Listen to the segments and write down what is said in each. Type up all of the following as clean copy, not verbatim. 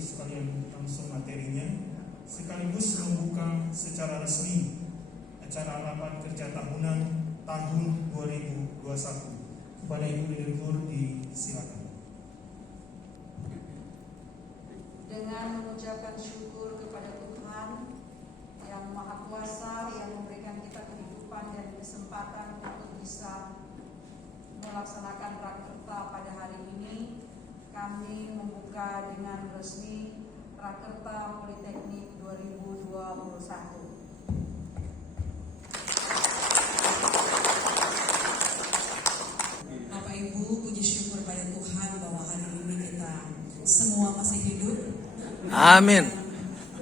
sekalian langsung materinya, sekaligus membuka secara resmi acara rapat kerja tahunan tahun 2021. Kepada Ibu Direktur disilakan. Dengan mengucapkan syukur kepada Tuhan yang Maha Kuasa yang memberikan kita kehidupan dan kesempatan untuk bisa melaksanakan Rakerta pada hari ini, kami membuka dengan resmi Rakerta Politeknik 2021. Bapak Ibu, puji syukur pada Tuhan bahwa hari ini kita semua masih hidup. Amin.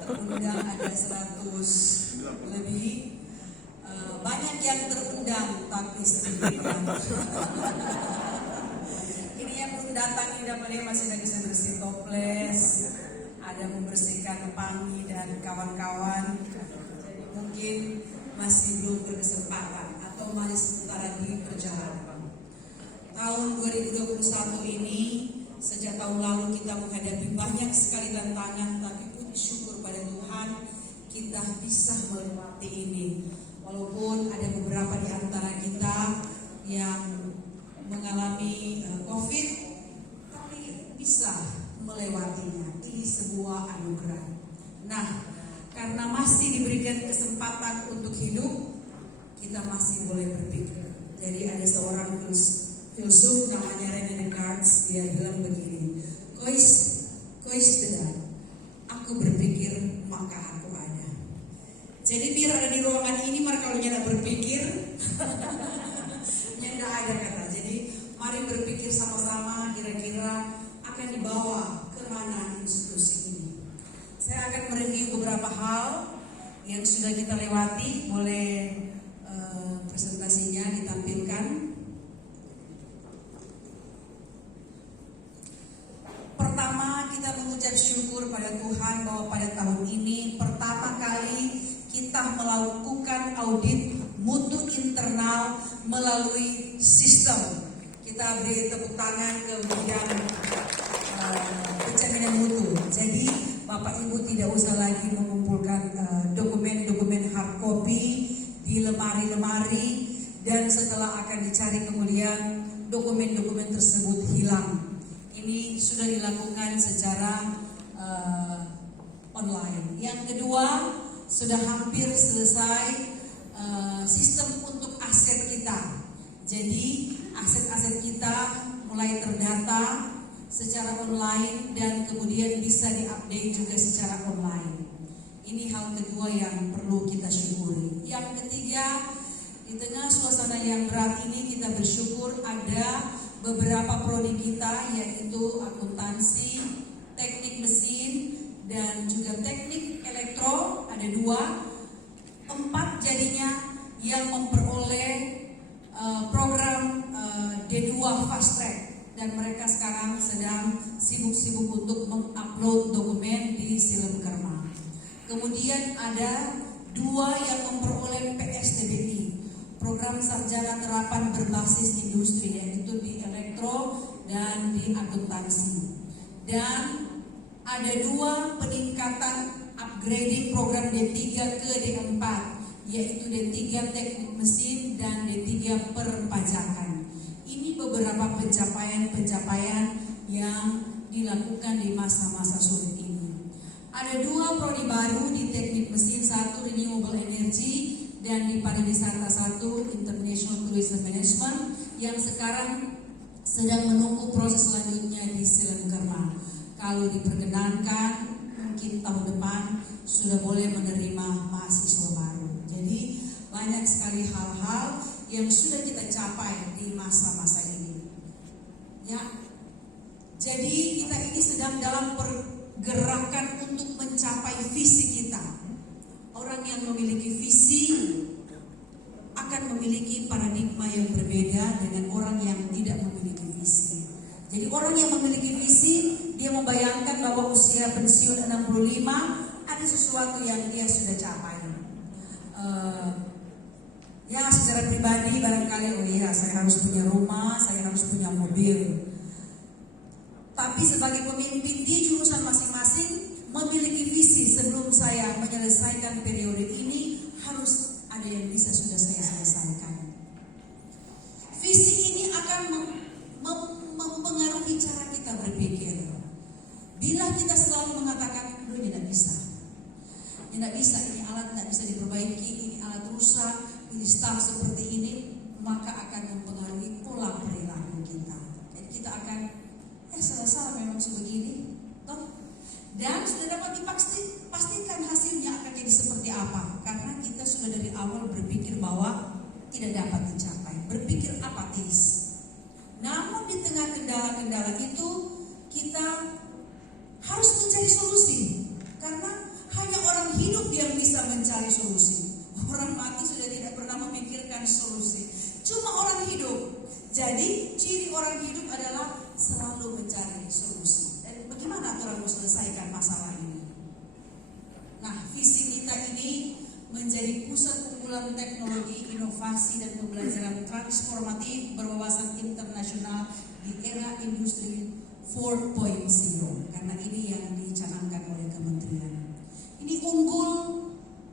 Terundang ada 100 lebih. Banyak yang terundang tapi sedikit. Ini yang belum datang tidak paling masih lagi bersih toples, ada membersihkan pangi dan kawan-kawan. Jadi mungkin masih belum berkesempatan atau masih sebentar lagi perjalanan. Tahun 2021 ini, sejak tahun lalu kita menghadapi banyak sekali tantangan, tapi puji syukur pada Tuhan kita bisa melewati ini. Walaupun ada beberapa di antara kita yang mengalami COVID, tapi bisa melewatinya. Ini sebuah anugerah. Nah, karena masih diberikan kesempatan untuk hidup, kita masih boleh berpikir. Jadi ada seorang filsuf namanya René Descartes, dia bilang begini, kois tidak, aku berpikir maka aku ada. Jadi biar ada di ruangan ini, maka kalau tidak berpikir, tidak ada kata. Jadi mari berpikir sama-sama kira-kira akan dibawa ke mana institusi ini. Saya akan mereview beberapa hal yang sudah kita lewati. Boleh presentasinya ditampilkan. Pertama, kita mengucap syukur pada Tuhan bahwa pada tahun ini pertama kali kita melakukan audit mutu internal melalui sistem. Kita beri tepuk tangan ke bidang penjaminan mutu. Jadi Bapak Ibu tidak usah lagi mengumpulkan dokumen-dokumen hard copy di lemari-lemari, dan setelah akan dicari kemudian dokumen-dokumen tersebut hilang. Ini sudah dilakukan secara online. Yang kedua, sudah hampir selesai sistem untuk aset kita. Jadi aset-aset kita mulai terdata secara online dan kemudian bisa diupdate juga secara online. Ini hal kedua yang perlu kita syukuri. Yang ketiga, di tengah suasana yang berat ini kita bersyukur ada beberapa prodi kita, yaitu akuntansi, teknik mesin, dan juga teknik elektro, ada 2, 4 jadinya yang memperoleh program D2 Fast Track, dan mereka sekarang sedang sibuk-sibuk untuk mengupload dokumen di Silem Kerma. Kemudian ada 2 yang memperoleh PSDBI, program sarjana terapan berbasis industri, yaitu di elektro dan di akuntansi. Dan ada 2 peningkatan upgrading program D3 ke D4, yaitu D3 teknik mesin dan D3 perpajakan. Ini beberapa pencapaian yang dilakukan di masa-masa sulit ini. Ada 2 prodi baru di teknik mesin, 1 renewable energy dan di pariwisata 1 international tourism management, yang sekarang sedang menunggu proses selanjutnya di Silem Kerma. Kalau diperkenankan, mungkin tahun depan sudah boleh menerima mahasiswa baru. Jadi banyak sekali hal-hal yang sudah kita capai di masa-masa ini. Ya, jadi kita ini sedang dalam pergerakan untuk mencapai visi kita. Orang yang memiliki visi akan memiliki paradigma yang berbeda dengan orang yang tidak memiliki visi. Jadi orang yang memiliki visi, dia membayangkan bahwa usia pensiun 65 ada sesuatu yang dia sudah capai. Ya secara pribadi barangkali, oh iya saya harus punya rumah, saya harus punya mobil. Tapi sebagai pemimpin di jurusan masing-masing, saya menyelesaikan periode ini, harus ada yang bisa sudah saya selesaikan. Visi ini akan mempengaruhi cara kita berpikir. Bila kita selalu mengatakan, aduh ini tidak bisa, ini alat tidak bisa diperbaiki, ini alat rusak, ini staff seperti ini, maka akan mempengaruhi pola perilaku kita. Jadi kita akan, salah-salah memang sebegini, toh. Dan sudah dapat dipastikan hasilnya akan jadi seperti apa, karena kita sudah dari awal berpikir bahwa tidak dapat dicapai, berpikir apatis. Namun di tengah kendala-kendala itu kita harus mencari solusi, karena hanya orang hidup yang bisa mencari solusi. Orang mati sudah tidak pernah memikirkan solusi, cuma orang hidup. Jadi ciri orang hidup adalah selalu mencari solusi. Dan bagaimana orang mau selesaikan masalah ini? Nah, visi kita ini menjadi pusat unggulan teknologi, inovasi dan pembelajaran transformatif berwawasan internasional di era industri 4.0, karena ini yang dicanangkan oleh kementerian. Ini unggul,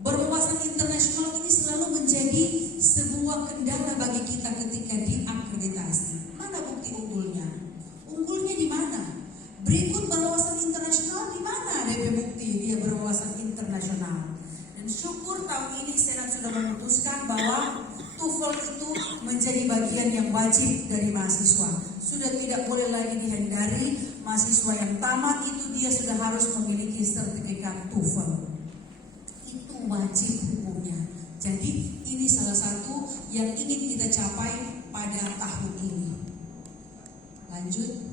berwawasan internasional ini selalu menjadi sebuah kendala bagi kita ketika diakreditasi. Mana bukti unggulnya? Unggulnya di mana? Berikut berwawasan internasional, di mana DP bukti dia berwawasan internasional? Dan syukur tahun ini Senat sudah memutuskan bahwa TOEFL itu menjadi bagian yang wajib dari mahasiswa. Sudah tidak boleh lagi dihindari, mahasiswa yang tamat itu dia sudah harus memiliki sertifikat TOEFL. Itu wajib hukumnya. Jadi ini salah satu yang ingin kita capai pada tahun ini. Lanjut.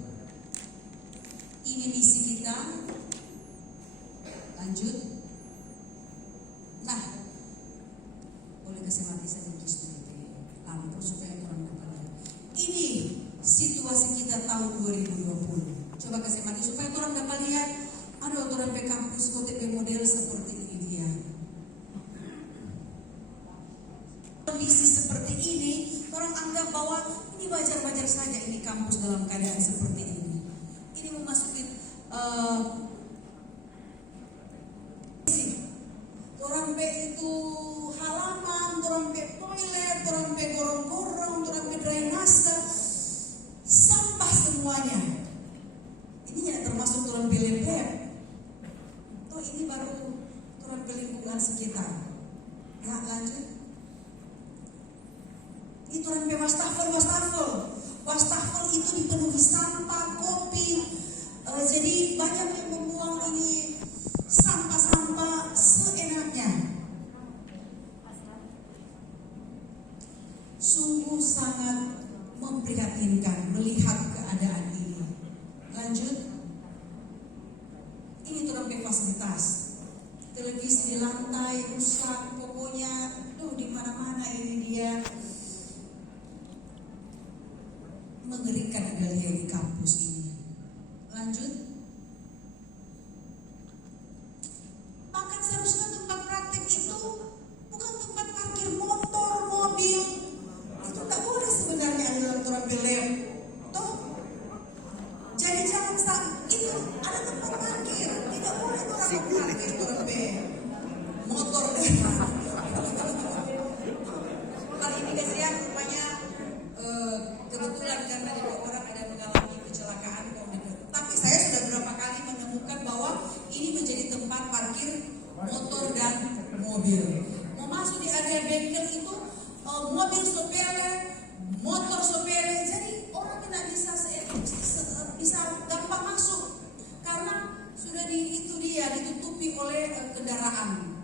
Ini misi kita. Lanjut. Nah, boleh kasih mati sedikit lampu supaya kurang dapat. Ini situasi kita tahun 2020. Coba kasih mati supaya orang dapat lihat. Ada orang di kampus KTP model seperti ini dia. Kondisi seperti ini, orang anggap bahwa ini wajar-wajar saja ini kampus dalam keadaan seperti ini. Ini memasuki orang itu halaman, orang toilet, orang gorong-gorong, orang drainase, sampah semuanya. Ini tidak termasuk orang lembab. Toh ini baru orang lingkungan sekitar. Ya, lanjut. Itu orang wastafel itu dipenuhi sampah, kopi. Jadi banyak yang membuang ini sampah-sampah seenaknya. Sungguh sangat memprihatinkan melihat keadaan ini. Lanjut. Ini turun fasilitas. Televisi di lantai rusak, pokoknya di mana-mana ini dia. Mengerikan ada di kampus ini. Lanjut. Bahkan seharusnya tempat praktek itu bukan tempat parkir motor, mobil. Itu tak boleh sebenarnya ada dalam terapi lab. Toh, jadi jangan itu ada tempat parkir, tidak boleh orang parkir terapi motor. Kali ini guys ya, rupanya kebetulan karena di orang ada mengalami kecelakaan komputer. Tapi saya sudah berapa kali menemukan bahwa ini menjadi tempat parkir motor dan mobil. Mau masuk di area bengkel itu mobil sopirnya, motor sopirnya, jadi orang tidak bisa gampang masuk karena sudah ditutupi oleh kendaraan.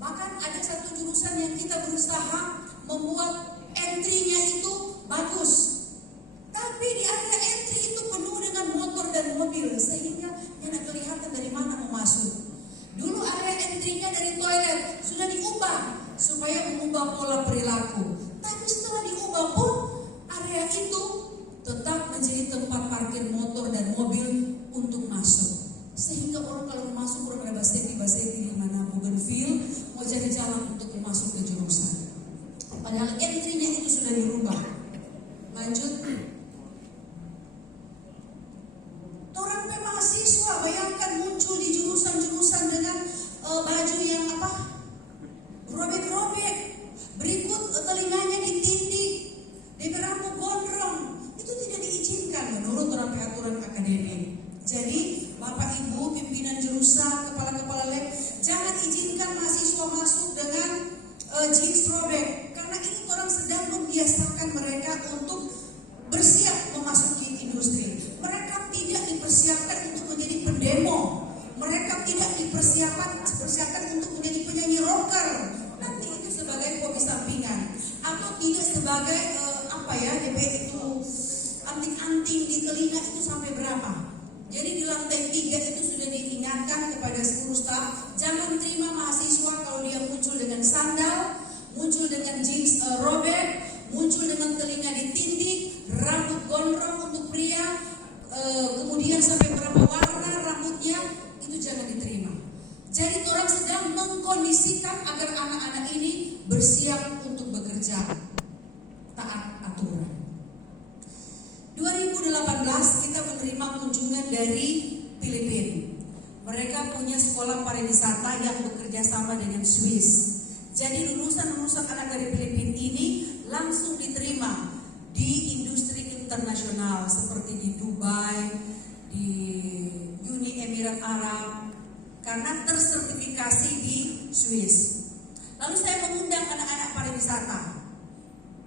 Bahkan ada satu jurusan yang kita berusaha membuat entry-nya itu bagus, tapi di area entry itu penuh dengan motor dan mobil sehingga tidak kelihatan dari mana mau masuk. Dulu area entry-nya dari toilet sudah diubah supaya mengubah pola perilaku, tapi setelah diubah pun area itu tetap menjadi tempat parkir motor dan mobil untuk masuk, sehingga orang kalau mau masuk orang ada baseti di mana Bougainville mau cari jalan untuk masuk ke jurusan. Padahal entry-nya itu sudah dirubah. Lanjut. Orang mahasiswa bayangkan muncul di jurusan-jurusan dengan baju Jadi Bapak Ibu pimpinan jurusan, kepala-kepala lab, jangan izinkan mahasiswa masuk dengan jeans robek, karena ini orang sedang membiasakan mereka untuk bersiap memasuki industri. Mereka tidak dipersiapkan untuk menjadi pendemo, mereka tidak dipersiapkan untuk menjadi penyanyi rocker. Nanti itu sebagai hobi sampingan, atau tidak sebagai DP itu anting-anting di telinga itu sampai berapa. Jadi di lantai 3 itu sudah diingatkan kepada seluruh staf, jangan terima mahasiswa kalau dia muncul dengan sandal, muncul dengan jeans robek, muncul dengan telinga ditindik, rambut gondrong untuk pria, kemudian sampai berapa warna rambutnya, itu jangan diterima. Jadi orang sedang mengkondisikan agar anak-anak ini bersiap untuk bekerja taat aturan. 2018 kita menerima kunjungan dari Filipina. Mereka punya sekolah pariwisata yang bekerja sama dengan Swiss. Jadi lulusan-lulusan anak dari Filipina ini langsung diterima di industri internasional seperti di Dubai, di Uni Emirat Arab, karena tersertifikasi di Swiss. Lalu saya mengundang anak-anak pariwisata.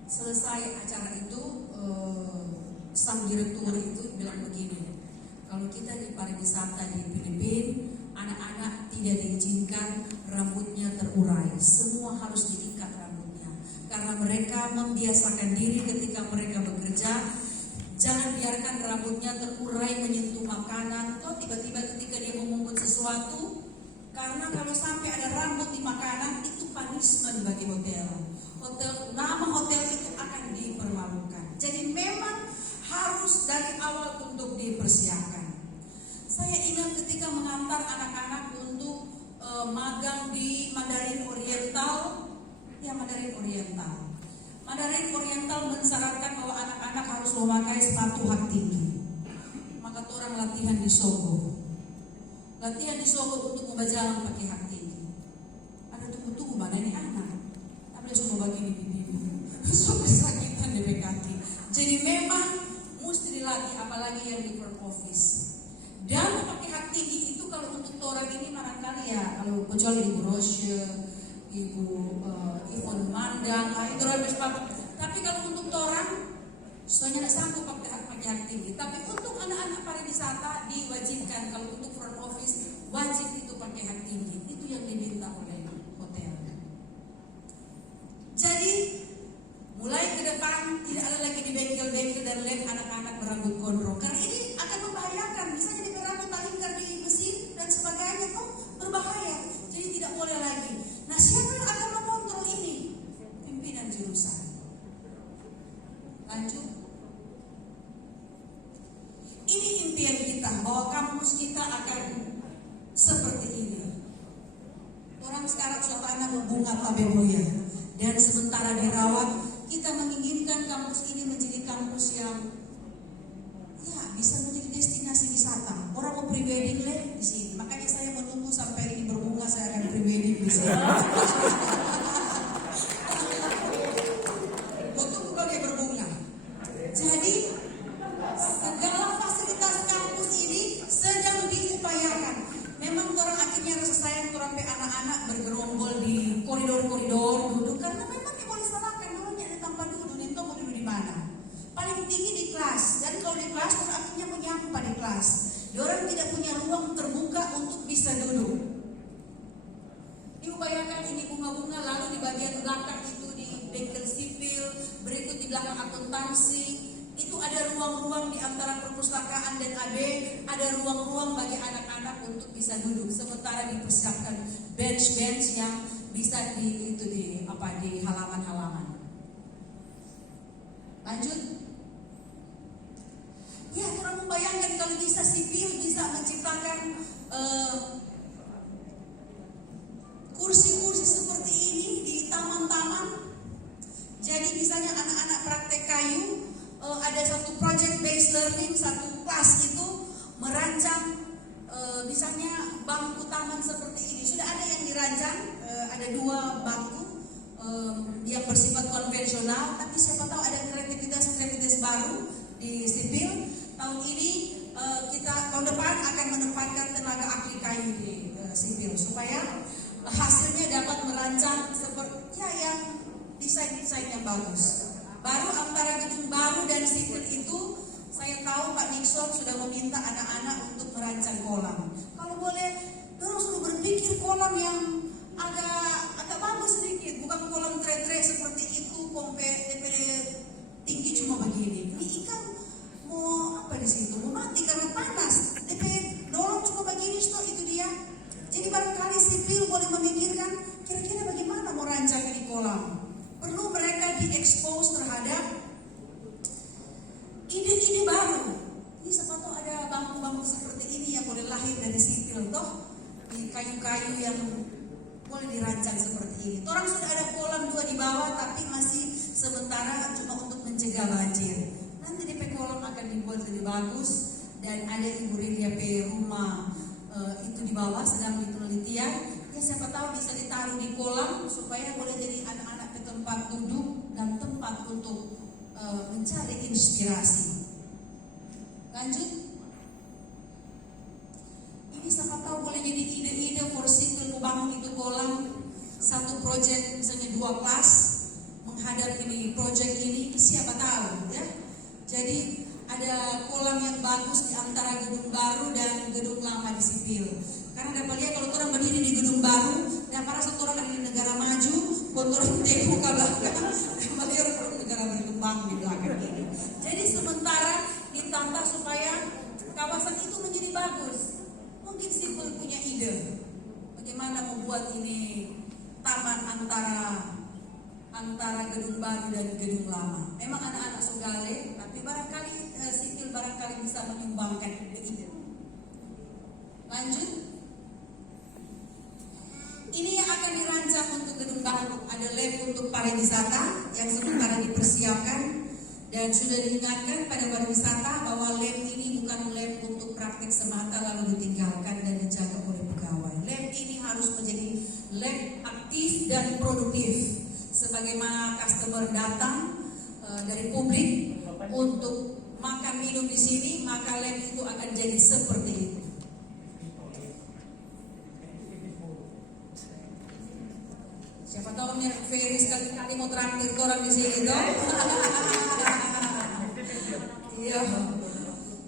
Selesai acara itu, sang direktur itu bilang begini, kalau kita di pariwisata di Filipina, anak-anak tidak diizinkan rambutnya terurai, semua harus diikat rambutnya, karena mereka membiasakan diri ketika mereka bekerja. Jangan biarkan rambutnya terurai menyentuh makanan, atau tiba-tiba ketika dia memungut sesuatu, karena kalau sampai ada rambut di makanan itu punishment bagi hotel. Nama hotel itu akan dipermalukan. Jadi memang harus dari awal untuk dipersiapkan. Saya ingat ketika mengantar anak-anak untuk magang di Mandarin Oriental, Mandarin Oriental mensyaratkan bahwa anak-anak harus memakai sepatu hak tinggi. Maka orang latihan di Sogo untuk membajalan pakai hak tinggi. Ada tunggu-tunggu mana ini anak? Tapi dia cuma bagi ini, sudah kesakitan di kaki. Jadi memang mesti dilatih, apalagi yang di front office. Dan memakai hak tinggi itu kalau untuk orang ini barangkali ya, kalau kecuali Ibu Rosye, Ibu Ivon Mandang, itu orang bersepakat. Tapi kalau untuk orang, soalnya tidak sanggup pakai hak tinggi. Tapi untuk anak-anak pariwisata diwajibkan, kalau untuk front office wajib itu pakai hak tinggi. Itu yang diminta oleh hotel. Jadi mulai ke depan tidak ada lagi di bengkel-bengkel dan lab anak-anak berambut gondrong, karena ini akan membahayakan. Bisa jadi berambut talingkar di mesin dan sebagainya, berbahaya. Jadi tidak boleh lagi. Nah, siapa yang akan mengontrol ini? Pimpinan jurusan. Lanjut. Ini impian kita bahwa kampus kita akan seperti ini. Orang sekarang suasana berbunga tabebuya, dan sementara dirawat, kita menginginkan kampus ini menjadi kampus yang bisa menjadi destinasi wisata. Orang mau pre-wedding di sini. Makanya saya menunggu sampai ini berbunga, saya akan pre-wedding di sini. Untuk bagai berbunga. Jadi segala fasilitas kampus ini sedang diupayakan. Memang orang akhirnya rasa sayang orang anak-anak bergerombol di koridor-koridor duduk, karena memang dia boleh salahkan orang ada tanpa duduk, itu mau duduk di mana? Paling tinggi di kelas, dan kalau di kelas orang akhirnya menyampah di kelas. Orang tidak punya ruang terbuka untuk bisa duduk. Diupayakan ini bunga-bunga, lalu di bagian belakang itu di bengkel sipil, berikut di belakang akuntansi, itu ada ruang-ruang di antara perpustakaan dan AB, ada ruang-ruang bagi anak-anak untuk bisa duduk. Sementara dipersiapkan bench-bench yang bisa di halaman-halaman. Lanjut. Ya, orang membayangkan kalau bisa sipil bisa menciptakan kursi-kursi seperti ini di taman-taman. Jadi misalnya anak-anak praktek kayu, ada satu project based learning, satu kelas itu merancang misalnya bangku taman seperti ini. Sudah ada yang dirancang, ada 2 bangku yang bersifat konvensional, tapi siapa tahu ada kreativitas baru di sipil. Tahun ini kita tahun depan akan menempatkan tenaga ahli kayu di sipil supaya hasilnya dapat merancang seperti ya yang desain-desain yang bagus. Baru antara gedung baru dan sipil itu saya tahu Pak Nixon sudah meminta anak-anak untuk merancang kolam. Kalau boleh, dorong suruh berpikir kolam yang agak bagus sedikit, bukan kolam tre-tre seperti itu, pompe tinggi cuma begini. Ini ikan mau apa di situ? Mau mati karena panas. DP dorong cuma begini, itu dia. Jadi barangkali sipil boleh memikirkan kira-kira bagaimana mau rancang ini kolam. Perlu mereka diekspos terhadap ide-ide baru. Ini siapa tahu ada bangku-bangku seperti ini yang boleh lahir dari sipil toh, di kayu-kayu yang boleh dirancang seperti ini. Orang sudah ada kolam 2 di bawah tapi masih sementara cuma untuk mencegah banjir. Nanti DP kolam akan dibuat lebih bagus dan ada Ibu Relia P rumah itu di bawah sedang penelitian. Ya siapa tahu bisa ditaruh di kolam supaya boleh jadi anak-anak ke tempat duduk dan tempat untuk mencari inspirasi. Lanjut. Ini siapa tahu boleh jadi ide-ide for sipil membangun itu kolam. Satu proyek misalnya 2 kelas menghadap ini proyek ini, siapa tahu ya. Jadi ada kolam yang bagus di antara gedung baru dan gedung lama di sipil. Karena dapat lihat kalau orang berdiri di gedung baru, dan para satu orang dari negara maju, orang tengok ke belakang, dapat lihat orang negara berkembang di belakang ini. Jadi sementara ditambah supaya kawasan itu menjadi bagus. Mungkin sipil punya ide bagaimana membuat ini taman antara gedung baru dan gedung lama. Memang anak-anak Sogale, tapi barangkali sipil barangkali bisa menyumbangkan ide. Lanjut. Ini yang akan dirancang untuk gedung baru. Ada lab untuk pariwisata yang sementara dipersiapkan dan sudah diingatkan pada pariwisata bahwa lab ini bukan lab untuk praktik semata lalu ditinggalkan dan dijaga oleh pegawai. Lab ini harus menjadi lab aktif dan produktif. Sebagaimana customer datang dari publik untuk makan minum di sini, maka lab itu akan jadi seperti itu. Siapa tahu Ferry sekali-kali mau traktir orang di sini dong. Iya.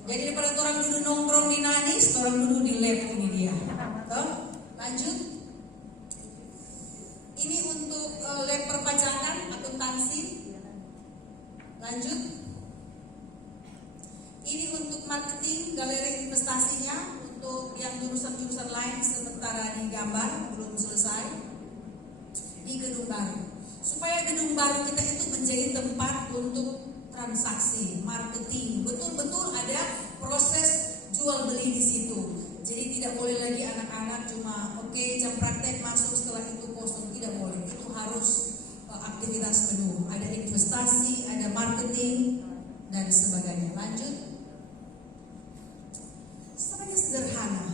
Jadi daripada orang dulu nongkrong di Nanis, orang dulu di lab ini dia. Toh? Lanjut. Ini untuk lab perpajakan, akuntansi. Lanjut. Ini untuk marketing, galeri investasinya untuk yang jurusan-jurusan lain sementara digambar belum selesai. Di gedung baru, supaya gedung baru kita itu menjadi tempat untuk transaksi, marketing, betul-betul ada proses jual beli di situ. Jadi tidak boleh lagi anak-anak cuma jam praktek masuk setelah itu kosong, tidak boleh. Itu harus aktivitas penuh. Ada investasi, ada marketing dan sebagainya. Lanjut. Sebenarnya sederhana.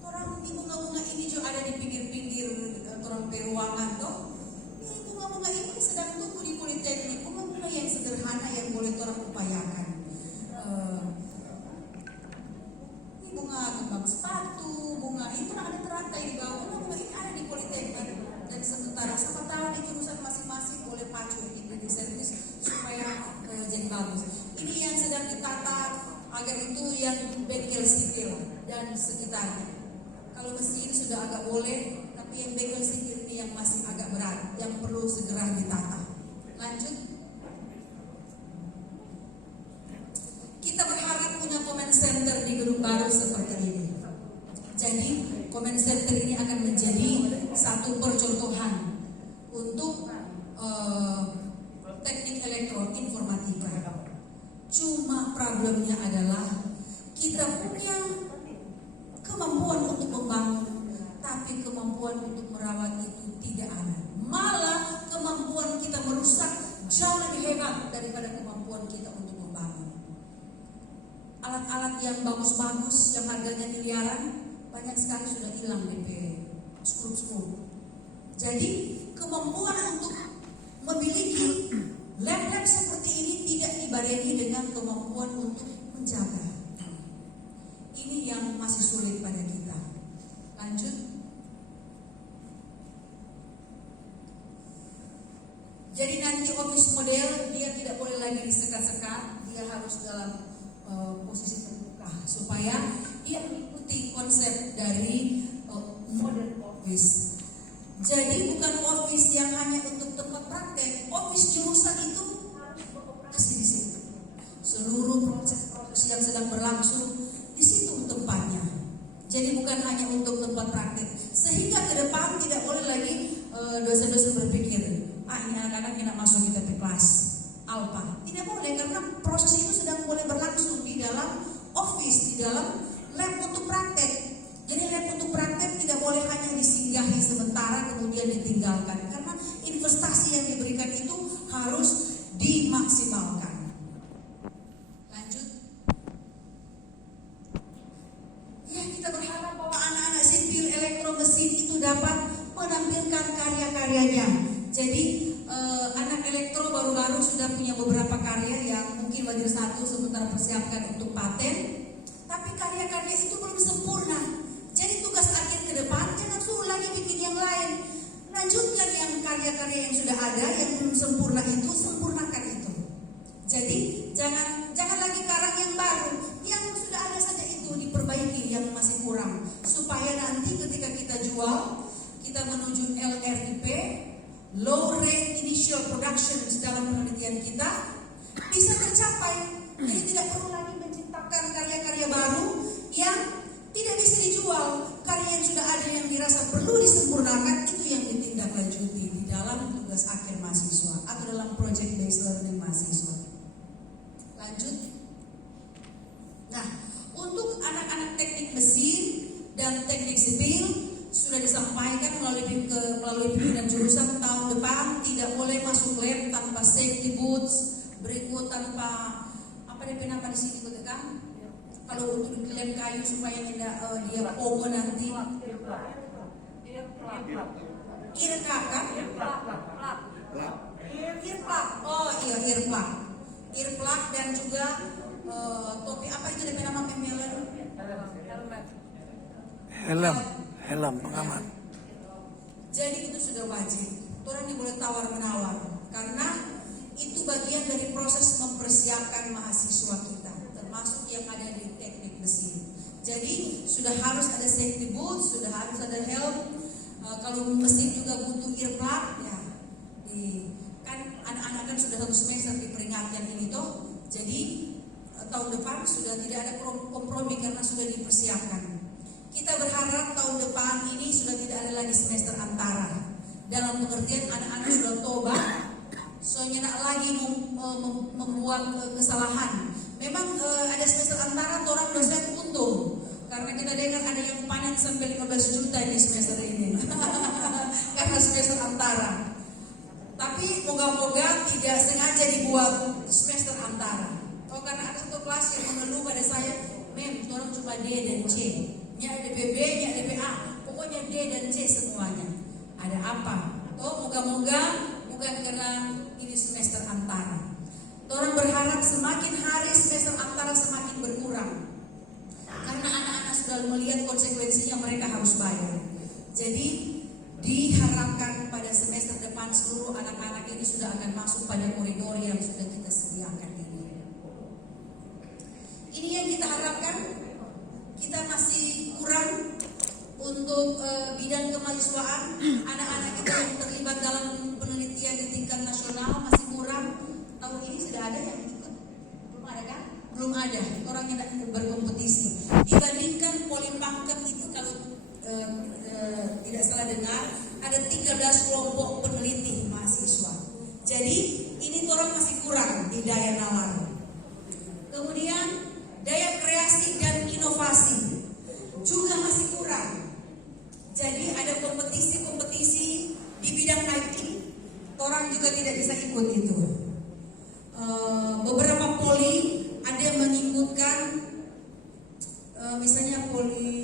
Orang di bunga-bunga ini juga ada di pinggir-pinggir orang peruangan toh. Bunga ini sedang tumbuh di Politeknik, bunga-bunga yang sederhana yang boleh orang upayakan. Ini bunga kembang sepatu, bunga itu ada teratai di bawah, bunga ini ada di Politeknik. Dan sementara siapa tahu di jurusan masing-masing boleh pacu ini di servis supaya jadi bagus. Ini yang sedang ditata agar itu yang bengkel sipil dan sekitarnya. Kalau mesin sudah agak boleh, tapi yang bengkel sipil ini yang masih agak berat, yang perlu segera ditata. Lanjut. Kita berharap punya comment center di gedung baru seperti ini. Jadi comment center ini akan menjadi satu percontohan untuk teknik elektroinformatika. Cuma problemnya adalah kita punya kemampuan untuk membangun, tapi kemampuan untuk merawat itu tidak ada. Malah kemampuan kita merusak jauh lebih hebat daripada kemampuan kita untuk membangun. Alat-alat yang bagus-bagus yang harganya miliaran banyak sekali sudah hilang DP skrup-skrup. Jadi kemampuan untuk memiliki lab-lab seperti ini tidak dibarengi dengan kemampuan untuk menjaga. ini yang masih sulit pada kita. Lanjut. Jadi nanti office model dia tidak boleh lagi disekat-sekat, dia harus dalam posisi terbuka supaya dia mengikuti konsep dari modern office. Jadi bukan office yang hanya untuk tempat praktek, office jurusan itu harus beroperasi di situ. Seluruh proses yang sedang berlangsung di situ tempatnya. Jadi bukan hanya untuk tempat praktek. Sehingga ke depan tidak boleh lagi dosen-dosen berpikir, ini anak-anak enak masuk kita ke kelas alpha. Tidak boleh, karena proses itu sedang boleh berlangsung di dalam office, di dalam lab untuk praktek. Jadi lab untuk praktek tidak boleh hanya disinggahi sementara kemudian ditinggalkan, karena investasi yang diberikan itu harus dimaksimalkan. Lanjut. Ya, kita berharap bahwa anak-anak sipil elektromesin itu dapat menampilkan karya-karyanya. Jadi anak elektro baru-baru sudah punya beberapa karya yang mungkin wajar satu sementara persiapkan untuk paten, tapi karya-karya itu belum sempurna. Jadi tugas akhir ke depan jangan suruh lagi bikin yang lain, lanjutkan yang karya-karya yang sudah ada yang belum sempurna itu, sempurnakan itu. Jadi jangan lagi karang yang baru, yang sudah ada saja itu diperbaiki yang masih kurang, supaya nanti ketika kita jual, kita menuju LRIP, low rate initial production dalam penelitian kita bisa tercapai. Jadi tidak perlu lagi menciptakan karya-karya baru yang tidak bisa dijual. Karya yang sudah ada yang dirasa perlu disempurnakan itu yang ditindaklanjuti di dalam tugas akhir mahasiswa atau dalam project based learning mahasiswa. Lanjut. Nah, untuk anak-anak teknik mesin dan teknik sipil sudah disampaikan melalui pimpinan jurusan tahun depan tidak boleh masuk lab tanpa safety boots, berikut tanpa apa di sini kan? Kalau untuk lem kayu supaya tidak dia pogo nanti. Earplug. Oh iya, earplug dan juga topi apa itu nama pembelan? Helm pengaman. Jadi itu sudah wajib. Orang ini boleh tawar-menawar karena itu bagian dari proses mempersiapkan mahasiswa kita, termasuk yang ada di teknik mesin. Jadi sudah harus ada safety boots, sudah harus ada helm. Kalau mesin juga butuh earplug, ya. Kan anak-anak kan sudah 1 semester diperingatkan ini toh. Jadi tahun depan sudah tidak ada kompromi karena sudah dipersiapkan. Kita berharap tahun depan ini sudah tidak ada lagi semester antara. Dalam pengertian anak-anak sudah tobat, soalnya nak lagi membuat kesalahan. Memang ada semester antara, orang dosen untung karena kita dengar ada yang panen sampai 15 juta di semester ini karena semester antara. Tapi moga-moga tidak sengaja dibuat semester antara. Oh, karena ada satu kelas yang mengeluh pada saya, orang cuma D dan C. Nya ada BB, nya ada BA, pokoknya D dan C semuanya. Ada apa? Oh, moga-moga bukan karena ini semester antara. Orang berharap semakin hari semester antara semakin berkurang, karena anak-anak sudah melihat konsekuensinya mereka harus bayar. Jadi diharapkan pada semester depan seluruh anak-anak ini sudah akan masuk pada koridor yang sudah kita sediakan ini. Ini yang kita harapkan. Kita masih kurang untuk bidang kemahasiswaan. Anak-anak kita yang terlibat dalam penelitian di tingkat nasional masih kurang. Tahun ini sudah ada yang ikut? Belum ada kan? Belum ada. Orang yang berkompetisi. Dibandingkan Polipangkem itu kalau tidak salah dengar, ada 13 kelompok peneliti mahasiswa. Jadi ini orang masih kurang di daya nalar. Kemudian daya kreasi dan inovasi juga masih kurang. Jadi ada kompetisi-kompetisi di bidang IT, orang juga tidak bisa ikut itu. Beberapa poli ada yang mengikutkan, misalnya poli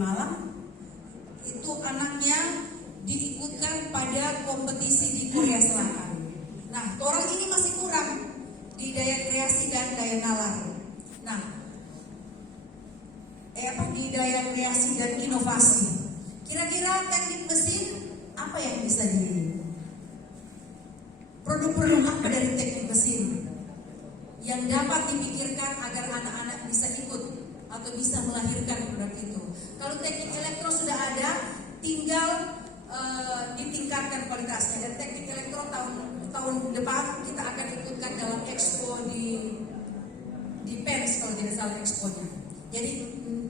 Malang, itu anaknya diikutkan pada kompetisi di Korea Selatan. Nah, orang ini masih kurang di daya kreasi dan daya nalar. Nah, di daya kreasi dan inovasi. Kira-kira teknik mesin apa yang bisa produk-produk apa dari teknik mesin yang dapat dipikirkan agar anak-anak bisa ikut atau bisa melahirkan produk itu. Kalau teknik elektro sudah ada, tinggal ditingkatkan kualitasnya. Dan teknik elektro tahun depan kita akan ikutkan dalam expo di PENS kalau tidak salah expo-nya. Jadi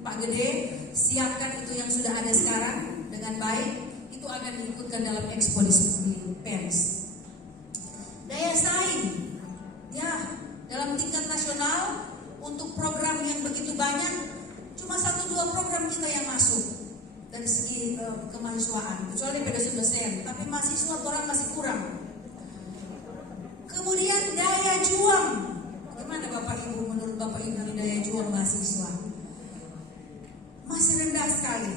Pak Gede siapkan itu yang sudah ada sekarang dengan baik, itu akan diikutkan dalam expo di PENS. Daya saing, ya dalam tingkat nasional untuk program yang begitu banyak, cuma 1-2 program kita yang masuk dari segi kemahasiswaan, kecuali dosen, tapi mahasiswa orang masih kurang. Kemudian daya juang, bagaimana Bapak Ibu, menurut Bapak Ibu ini daya juang mahasiswa? Masih rendah sekali.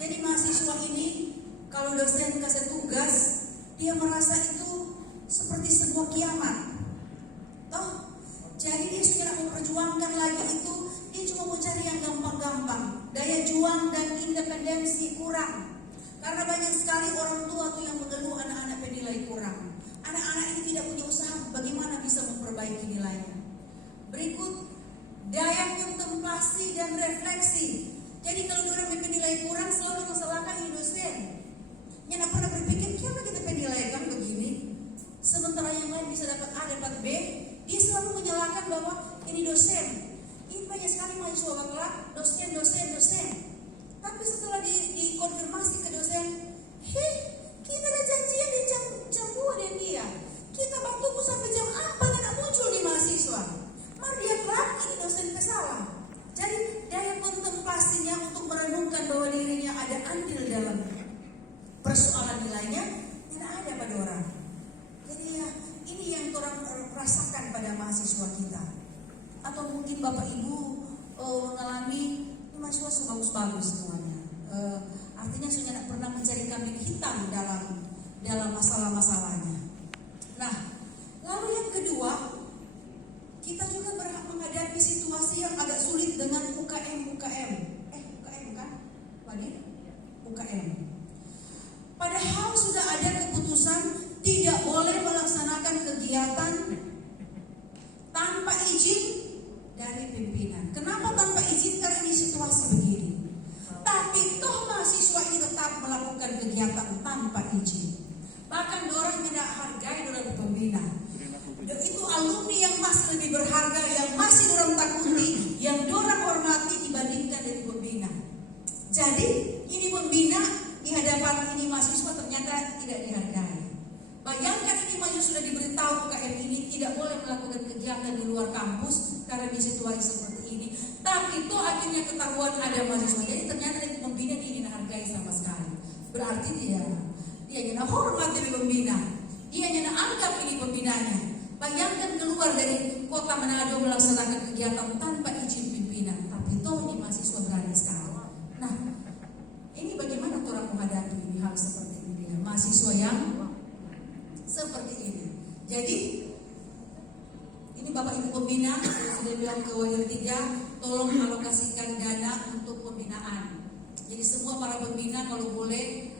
Jadi mahasiswa ini kalau dosen kasih tugas, dia merasa itu seperti sebuah kiamat. Toh, jadi dia sudah memperjuangkan lagi itu, dia cuma mau cari yang gampang-gampang. Daya juang dan independensi kurang. Karena banyak sekali orang tua tuh yang mengeluh anak-anak bernilai kurang. Anak-anak ini tidak punya usaha bagaimana bisa memperbaiki nilainya. Berikut, daya kontemplasi dan refleksi. Jadi kalau orang bernilai kurang selalu masalahkan dosen. Yang tidak pernah berpikir, kenapa kita bernilaikan begini? Sementara yang lain bisa dapat A, dapat B, dia selalu menyalahkan bahwa ini dosen. Ini banyak sekali mahasiswa bakalan dosen. Tapi setelah dikonfirmasi ke dosen, kita ada janjian di jam 2 dan dia. Kita tunggu sampai jam 4 tidak muncul di mahasiswa. Mari dia kelak, ini dosen kesalah. Jadi daya kontemplasinya untuk merenungkan bahwa dirinya ada andil dalam persoalan nilainya tidak ada pada orang. Jadi ya ini yang orang rasakan pada mahasiswa kita. Atau mungkin Bapak Ibu mengalami ini mahasiswa bagus-bagus semuanya. Artinya sudah tidak pernah mencari kambing hitam dalam masalah-masalahnya. Nah, lalu yang kedua, kita juga berhak menghadapi situasi yang agak sulit dengan UKM kan? Wadir? UKM. Padahal sudah ada keputusan tidak boleh melaksanakan kegiatan tanpa izin dari pimpinan. Kenapa tanpa izin? Karena ini situasi begini. Tapi toh mahasiswa ini tetap melakukan kegiatan tanpa izin. Bahkan orang tidak hargai orang pembina. Dan itu alumni yang masih lebih berharga, yang masih orang takuti, yang orang hormati dibandingkan dari pembina. Jadi ini pembina di hadapan ini mahasiswa ternyata tidak dihargai. Bayangkan ini mahasiswa sudah diberitahu UKM ini tidak boleh melakukan kegiatan di luar kampus karena di situasi seperti ini. Tapi itu akhirnya ketahuan ada mahasiswa. Jadi ternyata ini pembina tidak dihargai sama sekali. Berarti dia hanya hormat dari pembina. Dia hanya anggap ini pembinanya. Bayangkan keluar dari kota Manado melaksanakan kegiatan tanpa izin pimpinan. Tapi toh ini mahasiswa berani sekali. Nah, ini bagaimana orang menghadapi ini hal seperti ini? Mahasiswa yang seperti ini. Jadi ini Bapak Ibu pembina, saya sudah bilang ke Wadir 3, tolong alokasikan dana untuk pembinaan. Jadi semua para pembina kalau boleh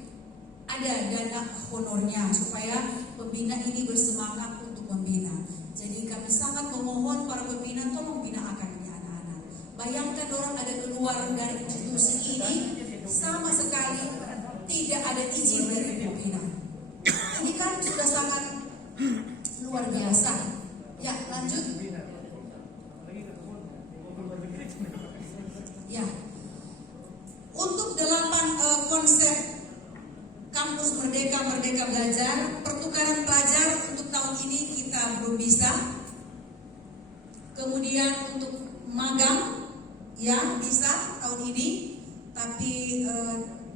ada dana honornya supaya pembina ini bersemangat untuk membina. Jadi kami sangat memohon para pembina tolong binakan ini anak-anak. Bayangkan orang ada keluar dari institusi ini sama sekali tidak ada izin dari pimpinan. Ini kan sudah sangat luar biasa. Ya, lanjut. Ya. Untuk 8 konsep Kampus Merdeka Belajar, pertukaran pelajar untuk tahun ini kita belum bisa. Kemudian untuk magang, ya bisa tahun ini, tapi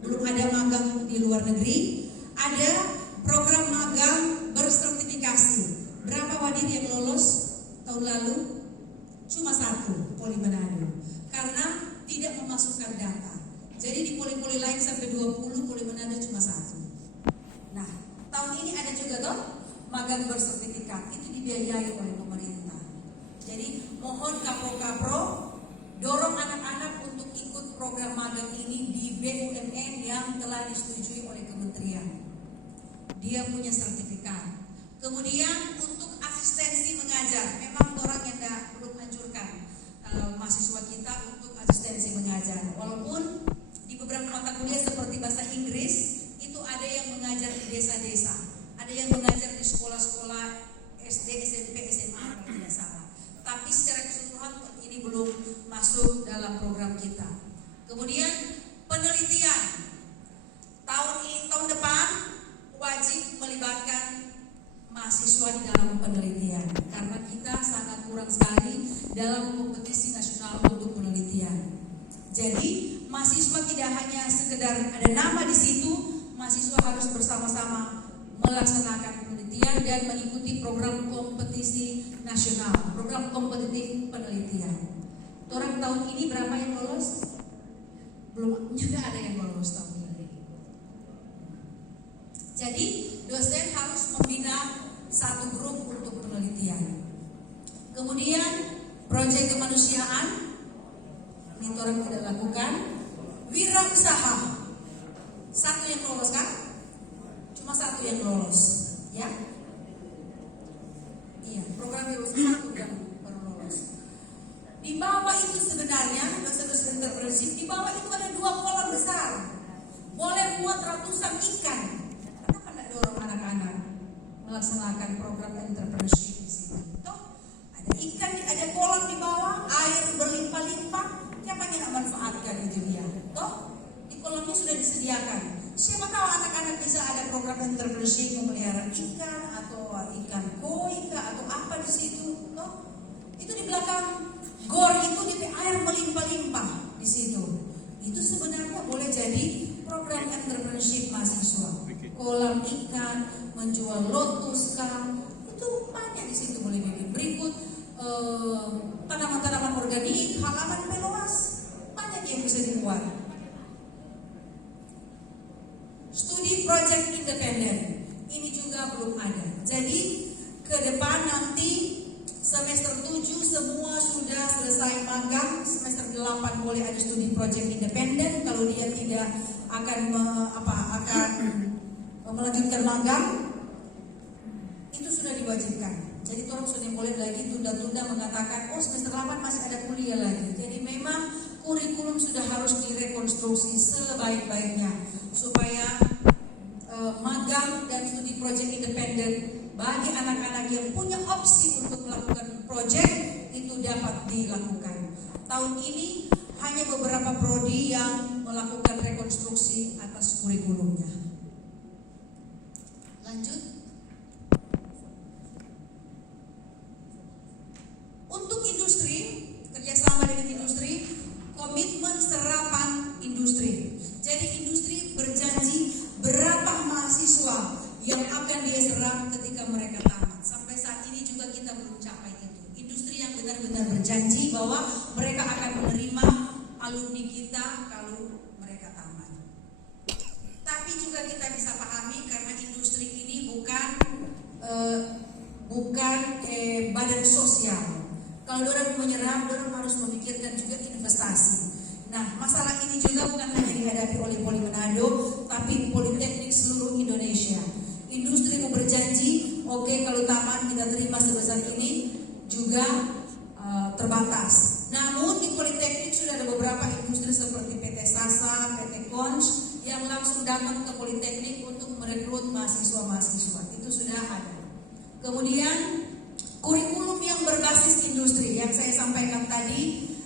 belum ada magang di luar negeri. Ada program magang bersertifikasi. Berapa Wadir yang lolos tahun lalu? Cuma 1, Poli Manado. Karena tidak memasukkan data. Jadi di poli-poli lain sampai 20, Poli Manado cuma 1. Nah, tahun ini ada juga toh magang bersertifikat. Itu dibiayai oleh pemerintah. Jadi mohon kapro-kapro dorong anak-anak untuk ikut BUMN yang telah disetujui oleh kementerian. Dia punya sertifikat. Kemudian untuk asistensi mengajar, memang orang yang belum hancurkan mahasiswa kita untuk asistensi mengajar. Walaupun di beberapa mata kuliah seperti bahasa Inggris itu ada yang mengajar di desa-desa, ada yang mengajar di sekolah-sekolah SD, SMP, SMA kalau tidak salah. Tapi secara keseluruhan ini belum masuk dalam program kita. Kemudian penelitian, tahun depan wajib melibatkan mahasiswa di dalam penelitian karena kita sangat kurang sekali dalam kompetisi nasional untuk penelitian. Jadi mahasiswa tidak hanya sekedar ada nama di situ, mahasiswa harus bersama-sama melaksanakan penelitian dan mengikuti program kompetisi nasional, program kompetitif penelitian. Orang tahun ini berapa yang lolos? Belum juga ada yang lolos tahun ini. Jadi dosen harus membina satu grup untuk penelitian. Kemudian proyek kemanusiaan ini orang tidak lakukan. Wirausaha, satu yang lolos kan? Cuma satu yang lolos, ya? Iya, program wirausaha satu yang baru lolos. Di bawah itu sebenarnya dosen-dosen entrepreneurship, di bawah itu ada 2 kolam besar. Boleh muat ratusan ikan. Kenapa tidak dorong anak-anak melaksanakan program entrepreneurship di sini? Toh ada ikan, ada kolam di bawah, air berlimpah-limpah. Siapa yang nak manfaatkan itu dia? Toh di kolamnya sudah disediakan. Siapa tahu anak-anak bisa ada program entrepreneurship memelihara ikan atau ikan koi atau apa di situ. Toh itu di belakang gor itu di air melimpah-limpah di situ. Itu sebenarnya boleh jadi program entrepreneurship mahasiswa. Kolam ikan, menjual lotus kan, itu banyak di situ boleh bikin. Berikut tanaman-tanaman organik, halaman meluas, banyak yang bisa dibuat. Studi project independen, ini juga belum ada. Jadi ke depan nanti semester 7 semua sudah selesai magang, semester 8 boleh ada studi project independen. Kalau dia tidak akan melanjutkan magang, itu sudah diwajibkan. Jadi orang sudah boleh lagi tunda-tunda mengatakan, oh semester 8 masih ada kuliah lagi. Jadi memang kurikulum sudah harus direkonstruksi sebaik-baiknya supaya magang dan studi project independen bagi anak-anak yang punya opsi untuk melakukan project itu dapat dilakukan. Tahun ini hanya beberapa prodi yang melakukan rekonstruksi atas kurikulumnya. Lanjut. Untuk industri, kerjasama dengan industri, komitmen serapan industri. Jadi industri berjanji berapa mahasiswa yang akan dia serap ketika mereka tamat. Sampai saat ini juga kita belum capai itu. Industri yang benar-benar berjanji bahwa mereka akan menerima alumni kita kalau mereka tamat. Tapi juga kita bisa pahami karena industri ini bukan badan sosial. Kalau orang menyerap, orang harus memikirkan juga investasi. Nah, masalah ini juga bukan hanya dihadapi oleh Poli Manado, tapi politeknik seluruh Indonesia. Industri mau berjanji, oke, kalau tamat kita terima sebesar ini, juga terbatas. Namun di politeknik sudah ada beberapa industri seperti PT Sasa, PT Konch yang langsung datang ke politeknik untuk merekrut mahasiswa-mahasiswa. Itu sudah ada. Kemudian kurikulum yang berbasis industri yang saya sampaikan tadi,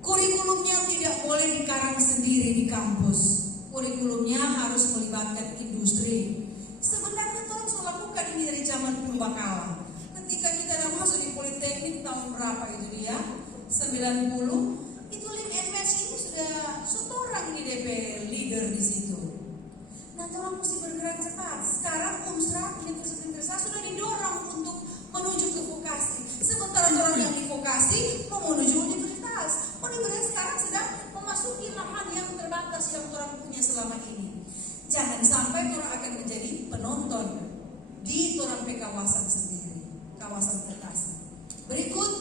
kurikulumnya tidak boleh dikarang sendiri di kampus. Kurikulumnya harus melibatkan industri. Sebenarnya tolong saya lakukan ini dari zaman purbakala. Ketika kita dah masuk di politeknik tahun berapa itu dia? 90. Itu Lean and Match ini sudah seorang ini DP leader di situ. Nah, tolong mesti bergerak cepat. Sekarang Unsra, universitas sudah didorong untuk menuju ke vokasi. Sementara orang yang di vokasi mau menuju universitas. Universitas sekarang sedang memasuki lahan yang terbatas yang orang punya selama ini. Jangan sampai orang akan menjadi penonton di orang kawasan sendiri, kawasan vokasi. Berikut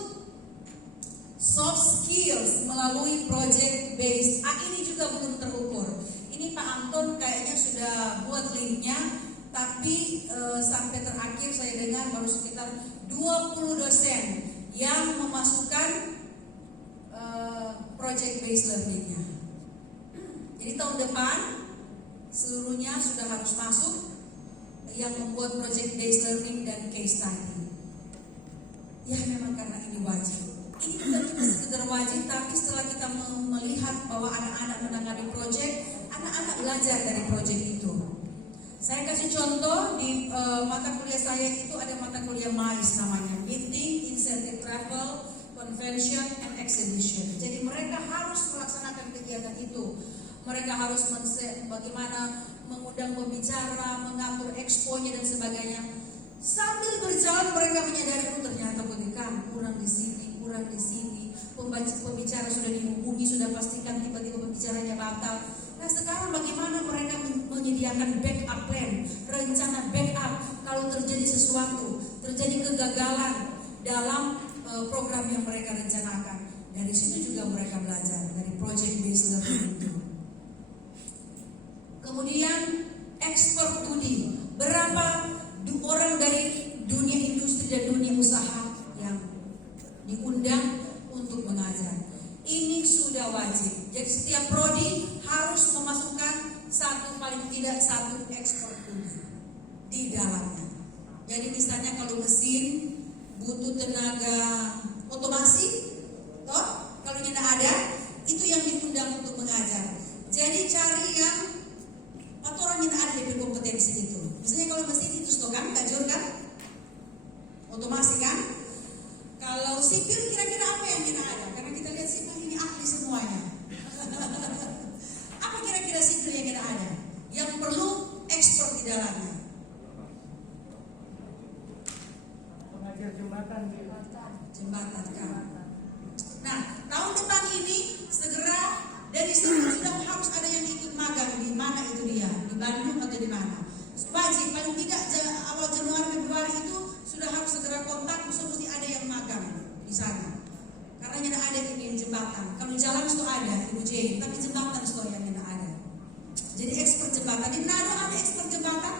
soft skills melalui project based. Ini juga belum terukur. Anton kayaknya sudah buat linknya, tapi sampai terakhir saya dengar baru sekitar 20 dosen yang memasukkan project based learningnya. Jadi tahun depan seluruhnya sudah harus masuk yang membuat project based learning dan case study. Ya memang karena ini wajib. Ini bukan cuma sekedar wajib, tapi setelah kita melihat bahwa anak-anak menangani project, anak-anak belajar dari project itu. Saya kasih contoh di mata kuliah saya itu ada mata kuliah MICE namanya, Meeting, Incentive Travel, Convention, and Exhibition. Jadi mereka harus melaksanakan kegiatan itu. Mereka harus bagaimana mengundang pembicara, mengatur expo-nya dan sebagainya. Sambil berjalan mereka menyadari ternyata pendidikan kurang di sini, kurang di sini. Pembicara sudah dihubungi, sudah pastikan tiba-tiba pembicaranya batal. Nah sekarang bagaimana mereka menyediakan backup plan, rencana backup kalau terjadi sesuatu, terjadi kegagalan dalam program yang mereka rencanakan. Dari situ juga mereka belajar dari project based learning itu. Kemudian expert studi, berapa orang dari dunia industri dan dunia usaha yang diundang untuk mengajar. Ini sudah wajib. Jadi setiap prodi harus memasukkan paling tidak satu expert studi di dalamnya. Jadi misalnya kalau mesin butuh tenaga otomasi, toh kalau tidak ada, itu yang diundang untuk mengajar. Jadi cari yang atau orang yang ada di kompetensi itu. Misalnya kalau mesin itu kan, kajur kan, otomasi kan. Kalau sipil kira-kira apa yang tidak ada? Karena kita lihat sipil ini ahli semuanya. Apa kira-kira sipil yang tidak ada? Yang perlu expert di dalamnya. Pengajar jembatan. Jembatan kan. Nah, tahun depan ini segera dari sini sudah harus ada yang ikut magang. Di mana itu dia? Di Bandung atau di mana? Wajib, paling tidak awal Januari Februari itu sudah harus segera kontak, mesti ada yang magang di sana. Karena tidak ada ini jembatan. Kalau jalan itu ada Ibu J, tapi jembatan itu yang tidak ada. Jadi expert jembatan. Di Manado ada expert jembatan?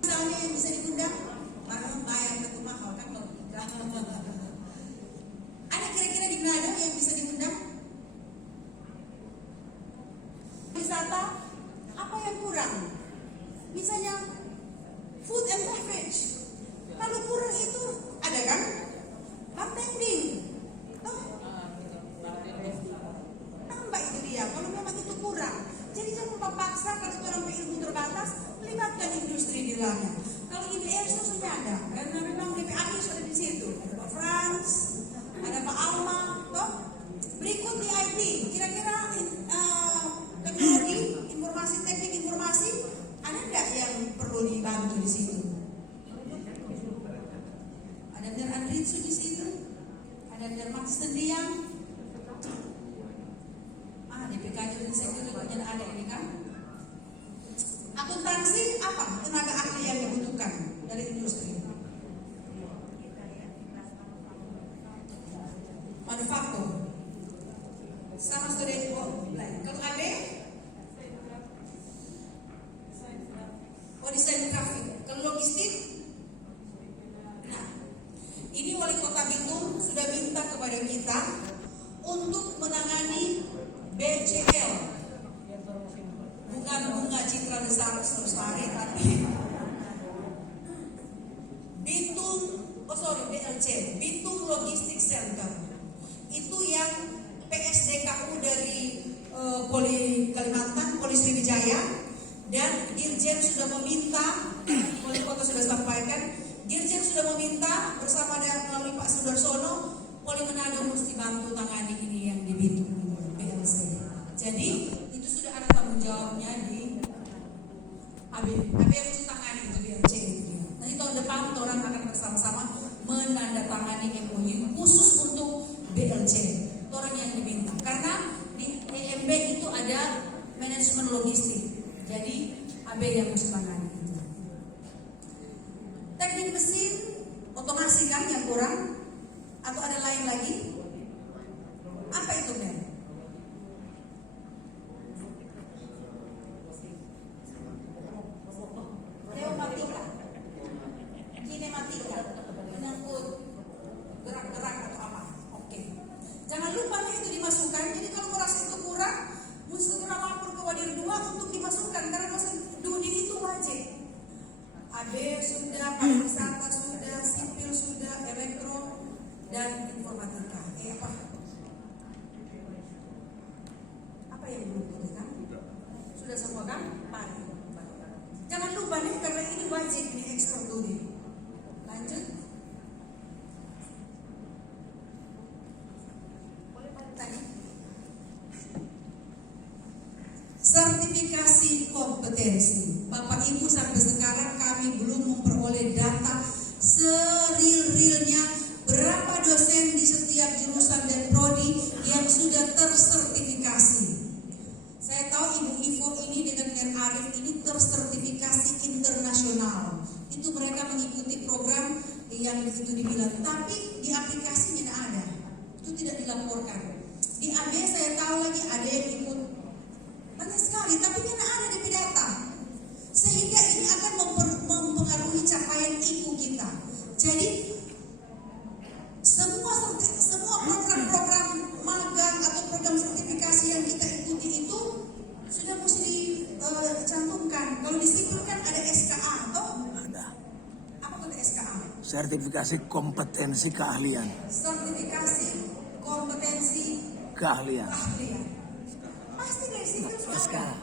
Misalnya yang bisa diundang, karena bayar itu mahal kan kalau tidak. Ada kira-kira di Manado yang bisa diundang? Wisata, apa yang kurang? Misalnya food and beverage. Kalau kurang itu ada kan? Bartending. Tambah itu dia. Kalau memang itu kurang, jadi jangan memaksa. Kalau orang ilmu terbatas, libatkan industri di dalamnya. Kalau IDR sudah ada, karena memang DPAI sudah di situ. Ada Pak Frans, ada Pak Alma, toh. Berikut di IT, kira-kira teknologi, informasi, teknik informasi, ada nggak yang perlu dibantu di situ? Ada Mir Andritsu di situ, ada Mir Max Tendiang, DPK dan sektor juga ada ini kan? Akuntansi apa? Tenaga ahli yang dibutuhkan dari industri. Manufaktur. Sama studi lain. Kalau ada, desain grafik. Kalau logistik, nah, ini wali kota Bitung sudah minta kepada kita untuk menangani BCL, bukan bunga citra besar Lestari, tapi BLC, Bitung Logistik Center. Itu yang PSDKU dari Poli Kalimantan, Poli Sriwijaya, dan Dirjen sudah meminta, Wali Kota sudah sampaikan, Dirjen sudah meminta bersama dengan melalui Pak Sudarsono, Poli Manado mesti bantu tangani ini yang di Bitung PLC. Jadi itu sudah ada tanggung jawabnya di AB yang mesti tangani itu BLC itu. Nanti tahun depan orang akan bersama-sama menandatangani MOU khusus untuk BLC. Itu orang yang diminta. Karena di EMB itu ada manajemen logistik. Jadi AB yang mesti tangani itu. Teknik mesin otomasi kan yang kurang, atau ada lain lagi? Apa itu Mel? Pneumatika, kinematika, menyangkut gerak-gerak atau apa? Oke. Jangan lupa nih itu dimasukkan. Jadi kalau merasa itu kurang, mesti segera lapor ke Wadir 2 untuk dimasukkan karena dosen Dudi itu wajib. AB sudah, pariwisata sudah, sipil sudah, elektro dan informatika. Apa yang belum kita? Sudah semua kan? Pari. Jangan lupa nih karena ini wajib nih ekspor Dudi. Lanjut. Tadi. Sertifikasi kompetensi. Bapak Ibu, sampai sekarang kami belum memperoleh data sereal-realnya berapa dosen di setiap jurusan dan prodi yang sudah tersertifikasi. Saya tahu Ibu Ivo ini dengan Ken Arif ini tersertifikasi internasional. Itu mereka mengikuti program yang itu dibilang, tapi di aplikasinya tidak ada. Itu tidak dilaporkan. Di AB saya tahu lagi ada yang ikut banyak sekali, tapi tidak ada di data. Sehingga ini akan mempengaruhi capaian IPU kita. Jadi semua program-program magang atau program sertifikasi yang kita ikuti itu sudah mesti dicantumkan. Kalau di sipil kan ada SKA atau Ada. apa itu SKA? Sertifikasi kompetensi keahlian. Sertifikasi kompetensi Keahlian. keahlian. Pasti dari sipil sudah SK. ada.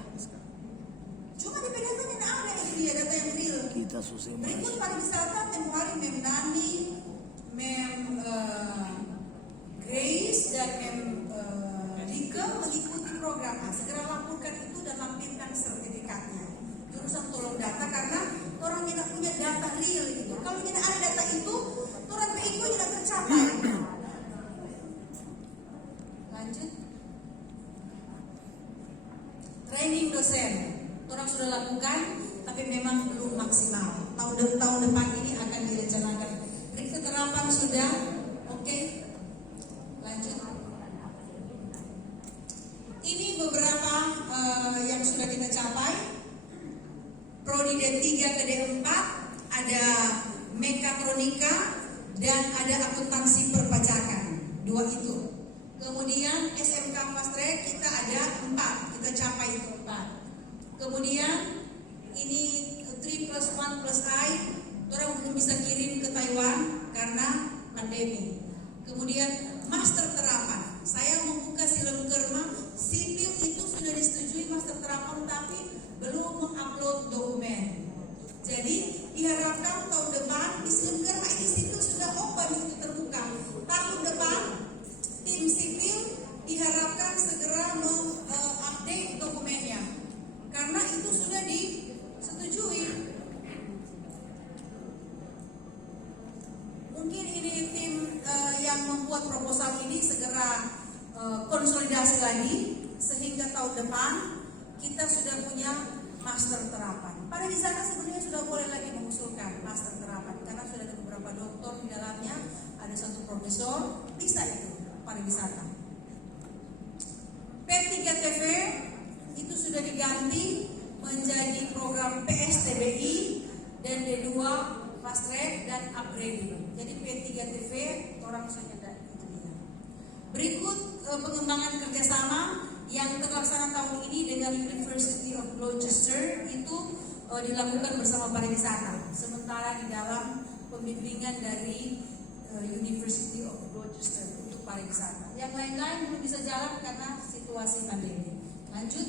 Cuma di PDT tidak ada ini dia data yang real. Kita susah Berikut pariwisata tempoh hari Mem Nani, Mem Grace dan Mem Dika mengikuti program. Segera laporkan itu dan lampirkan sertifikatnya. Jurusan tolong data karena orang tidak punya data real itu. Kalau tidak ada data itu, turun PIKU tidak tercapai. Lanjut. Training dosen. Orang sudah lakukan, tapi memang belum maksimal. Tahun depan ini akan direncanakan. Berikut terapan sudah, oke. Lanjut. Ini beberapa yang sudah kita capai. Prodi D3 ke D4 ada mekatronika dan ada akuntansi perpajakan. 2 itu. Kemudian SMK Fast Track kita ada 4, kita capai itu 4. Kemudian ini 3+1+I, orang belum bisa kirim ke Taiwan karena pandemi. Kemudian master terapan, saya membuka silengkerma, sipil itu sudah disetujui master terapan tapi belum mengupload dokumen. Jadi diharapkan tahun depan di silengkerma ini sipil sudah open itu terbuka. Tahun depan tim sipil diharapkan segera mengupdate dokumennya karena itu sudah disetujui. Mungkin ini tim yang membuat proposal ini segera konsolidasi lagi sehingga tahun depan kita sudah punya master terapan. Pada di sana sebenarnya sudah boleh lagi mengusulkan master terapan karena sudah ada beberapa doktor di dalamnya, ada 1 profesor, bisa itu pariwisata. P3TV itu sudah diganti menjadi program PSTBI dan D2 Fast Track dan Upgrading. Jadi P3TV orang sudah ada itu dia. Berikut pengembangan kerjasama yang terlaksana tahun ini dengan University of Gloucester itu dilakukan bersama pariwisata. Sementara di dalam pembimbingan dari University of Gloucester untuk pariwisata. Yang lain-lain belum bisa jalan karena situasi pandemi. Lanjut.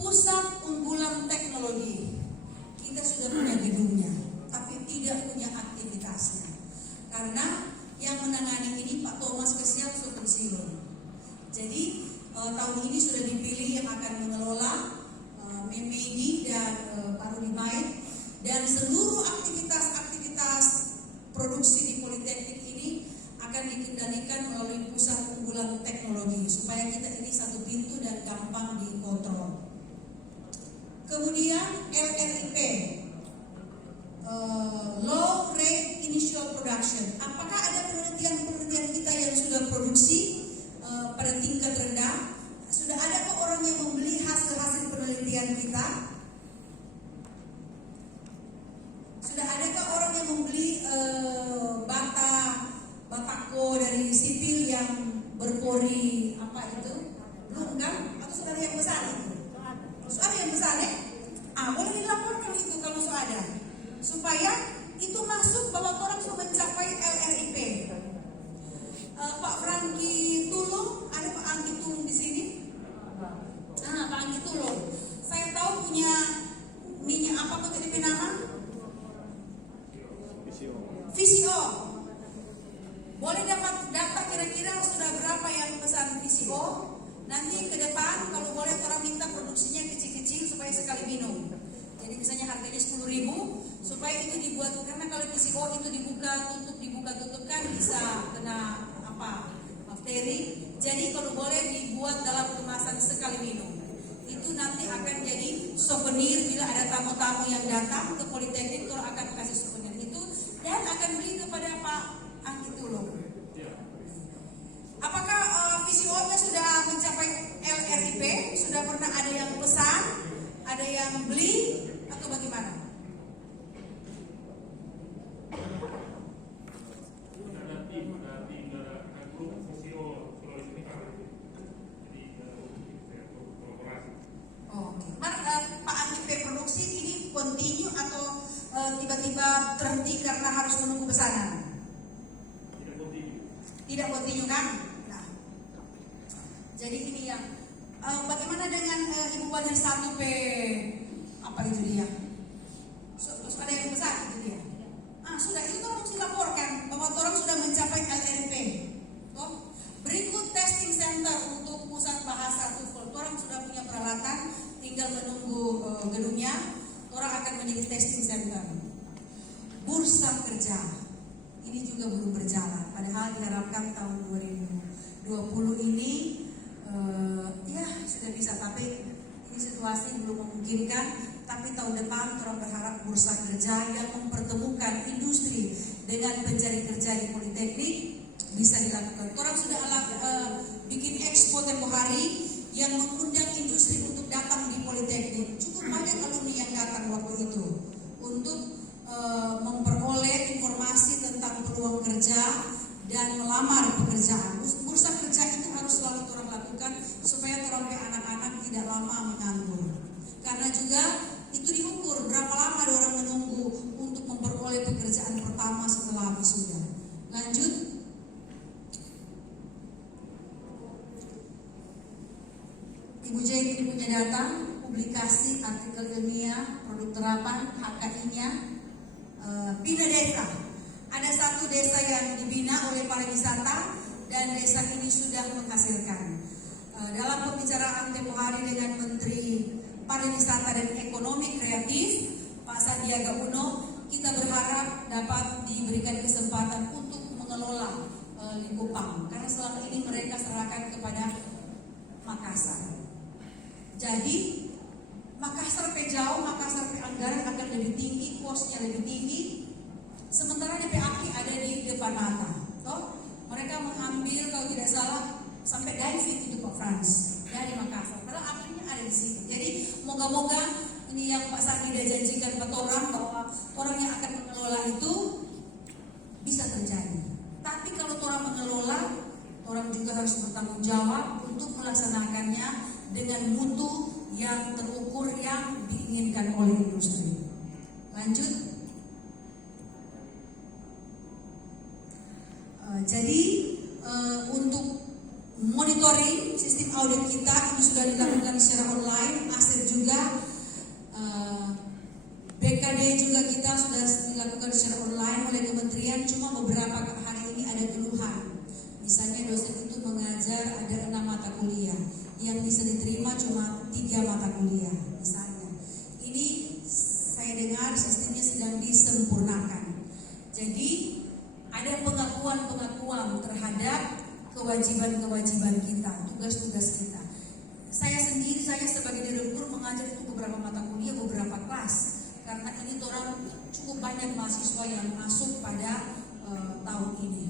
Pusat unggulan teknologi. Kita sudah punya gedungnya, tapi tidak punya aktivitasnya. Karena yang menangani ini Pak Thomas Spesial sudah pensiun. Jadi tahun ini sudah dipilih yang akan mengelola Memegi dan Pak Rudi Baik, dan seluruh aktivitas produksi di Politeknik ini akan dikendalikan melalui pusat unggulan teknologi supaya kita ini satu pintu dan gampang dikontrol. Kemudian LRIP, Low Rate Initial production. Apakah ada penelitian kita yang sudah produksi pada tingkat rendah? Sudah ada kok orang yang membeli hasil penelitian kita? Sudah adakah orang yang membeli batako dari sipil yang berpori apa itu? Belum kan? Atau sudah ada yang pesan itu? Sudah ada yang pesan ya? Boleh dilaporkan itu kalau sudah ada, supaya itu masuk bahwa orang sudah mencapai LRIP. Pak Franky Tulung, ada Pak Angki Tulung di sini? Pak Angki Tulung, saya tahu punya minyak apa kok jadi nama? VCO. Boleh dapat data kira-kira sudah berapa yang pesan VCO? Nanti ke depan kalau boleh orang minta produksinya kecil-kecil supaya sekali minum. Jadi misalnya harganya 10.000 supaya itu dibuat, karena kalau VCO itu dibuka tutup kan bisa kena bakteri. Jadi kalau boleh dibuat dalam kemasan sekali minum. Itu nanti akan jadi souvenir bila ada tamu-tamu yang datang ke Politeknik, kalau akan kasih souvenir itu dan akan beli kepada Pak Angki Tulung. Apakah VCO-nya sudah mencapai LRIP? Sudah pernah ada yang pesan? Ada yang beli? Atau bagaimana? Pak Angki produksi ini continue atau tiba-tiba terhenti karena harus menunggu pesanan? Tidak continue kan? Nah, jadi ini yang bagaimana dengan Ibu Banjar 1P apa itu dia? Terus ada yang besar itu dia. Sudah itu orang mesti laporkan bahwa orang sudah mencapai LRP. Berikut testing center untuk pusat bahasa TOEFL. Orang sudah punya peralatan, tinggal menunggu gedungnya. Orang akan menjadi testing center. Bursa kerja ini juga belum berjalan. Padahal diharapkan tahun 2020 ini ya sudah bisa, tapi ini situasi belum memungkinkan. Tapi tahun depan orang berharap bursa kerja yang mempertemukan industri dengan pencari kerja di Politeknik bisa dilakukan. Orang sudah bikin expo tempoh hari yang mengundang industri untuk datang di Politeknik. Cukup banyak alumni yang datang waktu itu untuk memperoleh informasi tentang peluang kerja dan melamar pekerjaan. Bursa kerja itu harus selalu orang lakukan supaya orang anak-anak tidak lama menganggur. Karena juga itu diukur berapa lama orang menunggu untuk memperoleh pekerjaan pertama setelah wisuda. Lanjut. Ibu Jane ini punya data, publikasi, artikel ilmiah, produk terapan, HKI-nya, bina desa. Ada satu desa yang dibina oleh pariwisata dan desa ini sudah menghasilkan. Dalam pembicaraan tempoh hari dengan Menteri Pariwisata dan Ekonomi Kreatif Pak Sandiaga Uno, kita berharap dapat diberikan kesempatan untuk mengelola Likupang, karena selama ini mereka serahkan kepada Makassar. Jadi Makassar jauh, Makassar anggaran akan lebih tinggi, kosnya lebih tinggi. Sementara DPAKI ada di depan mata. Mereka mengambil kalau tidak salah sampai diving itu Pak Frans dari Makassar. Padahal akhirnya ada di sini. Jadi moga-moga ini yang Pak Sandi sudah janjikan ke orang bahwa orang yang akan mengelola itu bisa terjadi. Tapi kalau orang mengelola, orang juga harus bertanggung jawab untuk melaksanakannya dengan mutu yang terukur yang diinginkan oleh industri. Lanjut. Jadi untuk monitoring sistem audit kita itu sudah dilakukan secara online, aset juga, BKD juga kita sudah dilakukan secara online oleh kementerian. Cuma beberapa hari ini ada keluhan. Misalnya dosen itu mengajar ada 6 mata kuliah, yang bisa diterima cuma 3 mata kuliah misalnya. Ini saya dengar sistemnya sedang disempurnakan. Jadi ada pengakuan terhadap kewajiban kita, tugas-tugas kita. Saya sebagai direktur mengajar itu beberapa mata kuliah, beberapa kelas. Karena ini orang cukup banyak mahasiswa yang masuk pada tahun ini.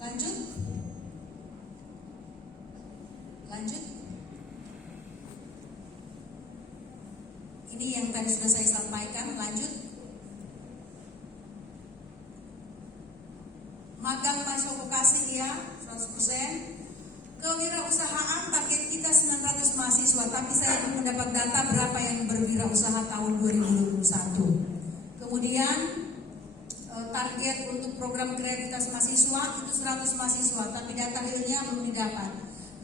Lanjut. Ini yang tadi sudah saya sampaikan. Lanjut. Magang mahasiswa vokasi ya 100%. Kewirausahaan target kita 900 mahasiswa, tapi saya belum mendapat data berapa yang berwirausaha tahun 2021. Kemudian target untuk program kreativitas mahasiswa itu 100 mahasiswa, tapi data realnya belum didapat.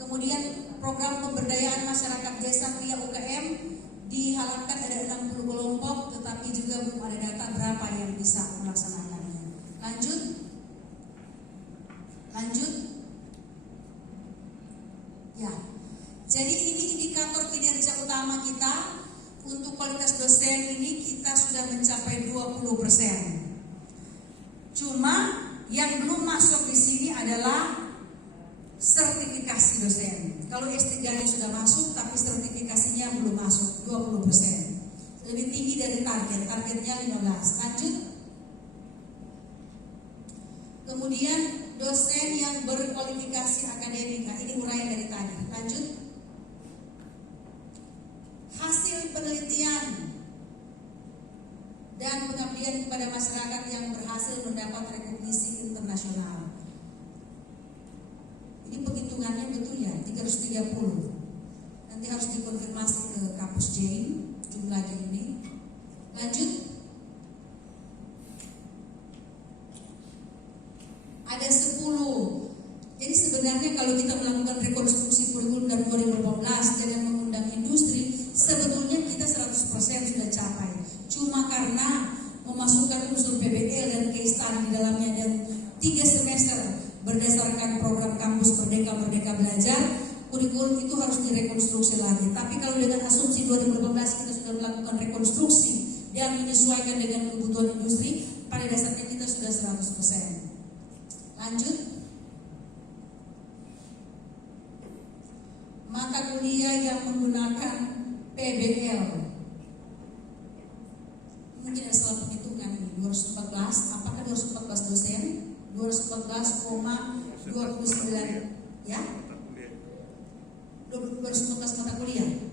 Kemudian program pemberdayaan masyarakat desa Kria UKM diharapkan ada 60 kelompok, tetapi juga belum ada data berapa yang bisa melaksanakannya. Lanjut. Ya, jadi ini indikator kinerja utama kita. Untuk kualitas dosen ini kita sudah mencapai 20%. Cuma yang belum masuk di sini adalah sertifikasi dosen. Kalau S3-nya sudah masuk, tapi sertifikasinya belum masuk 20%. Lebih tinggi dari target. Targetnya 15. Lanjut. Kemudian dosen yang berkualifikasi akademik. Nah, ini uraian dari tadi. Lanjut. Hasil penelitian dan pengabdian kepada masyarakat yang berhasil mendapat rekognisi internasional. Ini penghitungannya betul ya, 330. Nanti harus dikonfirmasi ke kampus Jane jumlahnya ini. Lanjut. Ada 10. Jadi sebenarnya kalau kita melakukan rekonstruksi kurikulum dari 2018 dan mengundang industri, sebetulnya kita 100% sudah capai. Cuma karena memasukkan unsur PBL dan case study di dalamnya dan 3 semester berdasarkan program kampus Merdeka Belajar, kurikulum itu harus direkonstruksi lagi. Tapi kalau dengan asumsi 2018 kita sudah melakukan rekonstruksi dan menyesuaikan dengan kebutuhan industri, pada dasarnya kita sudah 100%. Lanjut. Mata kuliah yang menggunakan PBL. Mungkin ada salah penghitungan ini. 214, apakah 214 dosen? 214,29 ya? 214 mata kuliah.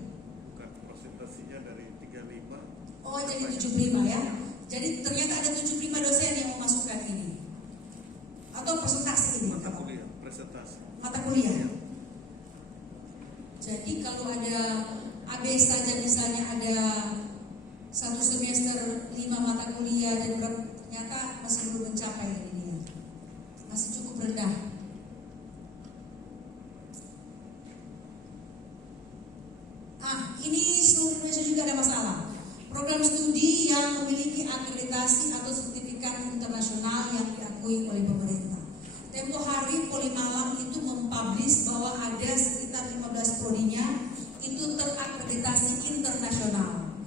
Bukan, presentasinya dari 35. Oh, jadi 75 ya. Jadi ternyata ada 75 dosen yang memasukkan ini. Atau presentasi ini? Mata kuliah, presentasi. Mata kuliah. Jadi kalau ada AB saja misalnya ada 1 semester 5 mata kuliah dan ternyata masih belum mencapai ini, masih cukup rendah. Ini seluruh Indonesia juga ada masalah. Program studi yang memiliki akreditasi atau sertifikat internasional yang diakui oleh pemerintah. Tempo hari Polimalam itu mempublish bahwa ada sekitar 15 prodinya itu terakreditasi internasional.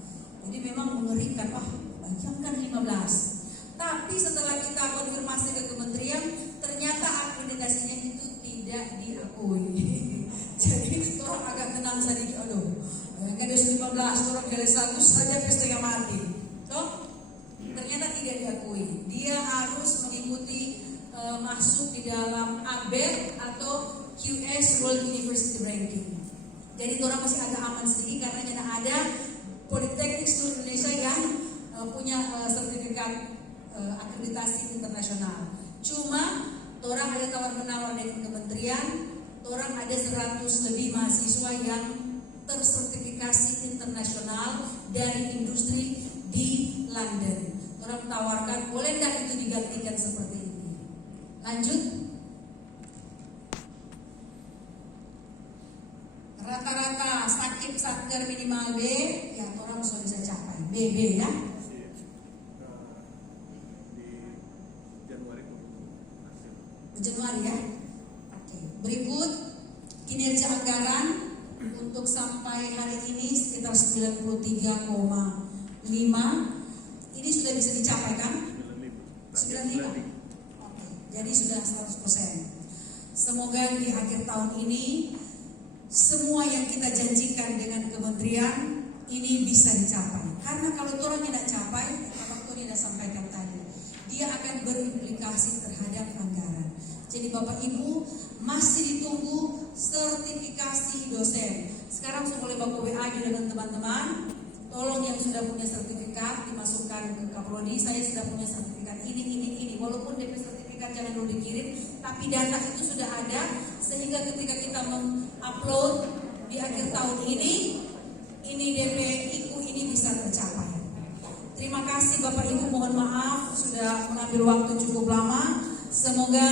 Jadi memang mengerikan, bayangkan 15. Tapi setelah kita konfirmasi ke kementerian, ternyata akreditasinya itu tidak diakui. Jadi orang agak tenang sedikit, kan ada 15, orang dari 1 saja setengah mati. Ternyata tidak diakui. Dia harus mengikuti masuk di dalam ABET atau QS World University Ranking. Jadi orang masih agak aman sedikit karena tidak ada politeknik seluruh Indonesia yang punya sertifikat akreditasi internasional. Cuma orang ada tawar-menawar dengan kementerian, orang ada 100 lebih mahasiswa yang tersertifikasi internasional dari industri di London. Orang tawarkan, boleh nggak itu digantikan seperti ini? Lanjut. Rata-rata sakit satker minimal B, ya orang sudah bisa capai BB ya. Di Januari hasil. Januari ya. Oke. Berikut kinerja anggaran untuk sampai hari ini sekitar 93,5. Ini sudah bisa dicapai kan? 95. Jadi sudah 100%. Semoga di akhir tahun ini semua yang kita janjikan dengan kementerian ini bisa dicapai. Karena kalau orang tidak capai, Pak Tony sudah sampaikan tadi, di verifikasi terhadap anggaran. Jadi Bapak Ibu masih ditunggu sertifikasi dosen. Sekarang sudah boleh Bapak WA dengan teman-teman. Tolong yang sudah punya sertifikat dimasukkan ke Kaprodi. Saya sudah punya sertifikat ini. Walaupun DP sertifikat jangan dulu dikirim, tapi data itu sudah ada sehingga ketika kita mengupload di akhir tahun ini DP IKU ini bisa tercapai. Terima kasih Bapak Ibu, mohon maaf sudah mengambil waktu cukup lama. Semoga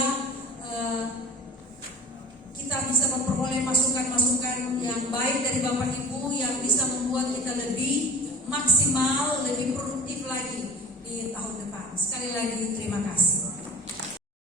kita bisa memperoleh masukan-masukan yang baik dari Bapak Ibu yang bisa membuat kita lebih maksimal, lebih produktif lagi di tahun depan. Sekali lagi terima kasih.